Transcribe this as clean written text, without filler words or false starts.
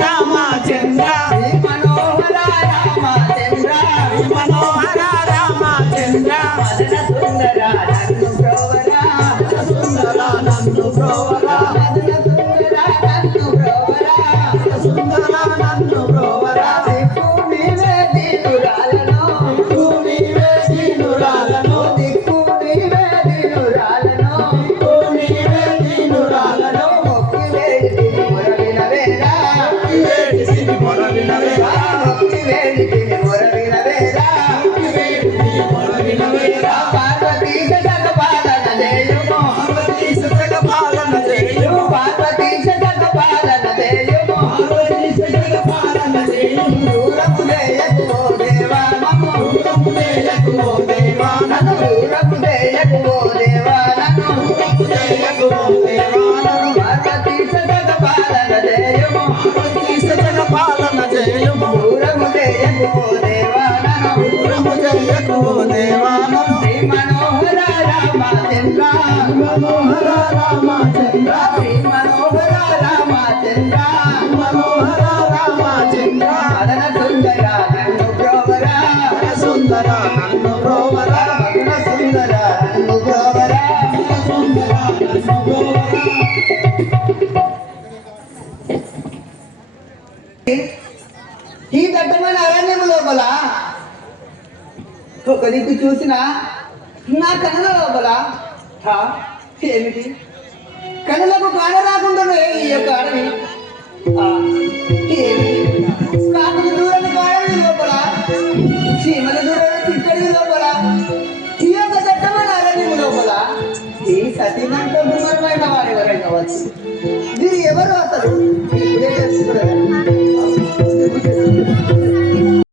రామచంద్ర మనోహర రామచంద్ర మనోహర రామచంద్ర మదన సుందర నన్ను బ్రోవరా సుందర నన్ను బ్రోవరా మదన సుందర నన్ను బ్రోవరా సుందర నన్ను బ్రోవరా దిక్కు నీవే దీనురాలను నీవే దీనురాలను దిక్కు నీవే దీనురాలను నీవే దీనురాలను మొక్కి వేడి మొరవిన వేరా వేడిసిని మొరవిన వేళ మొక్కి వేడి మొరవిన వేరా మొరవిన వేళ పార్వతీ జగ పాలన చేయుము పార్వతీ జగ పాలన చేయుము పార్వతీ జగ పాలన చేయుము పార్వతీ జగ పాలన చేయుము దూరము చేయకు ఓ దేవా నన్ను దూరము చేయకు ఓ దేవా నన్ను దూరము చేయకు ఓ దేవా నన్ను దూరము చేయకు ఓ దేవా నన్ను పార్వతీ జగ పాలన చేయుము పార్వతీ జగ పాలన చేయుము దూరము చేయకు ఓ దేవా నన్ను దూరము చేయకు ఓ దేవా నన్ను శ్రీ మనోహర రామచంద్ర మనోహర రామచంద్ర శ్రీ మనోహర రామచంద్ర మనోహర రామచంద్ర మదన సుందర నన్ను బ్రోవరా సుందర నన్ను బ్రోవరా మదన సుందర నన్ను బ్రోవరా సుందర నన్ను బ్రోవరా ఈ దట్టమైన అరణ్యము లోపల ఒక దిక్కు చూసిన నా కనుల లోపల ఏమిటి కనులకు కానరాకుండా ఈ యొక్క అడవి ఏమిటి కాకులు దూరని కాడవి లోపల చీమల దూరని చిక్కడి లోపల ఈ యొక్క దట్టమైన అరణ్యము లోపల ఈ సతీనంత దుర్మరమైన వారు ఎవరైనా వచ్చు వీరు ఎవరు అసలు ఇప్పుడే తెలుసుకున్నారు.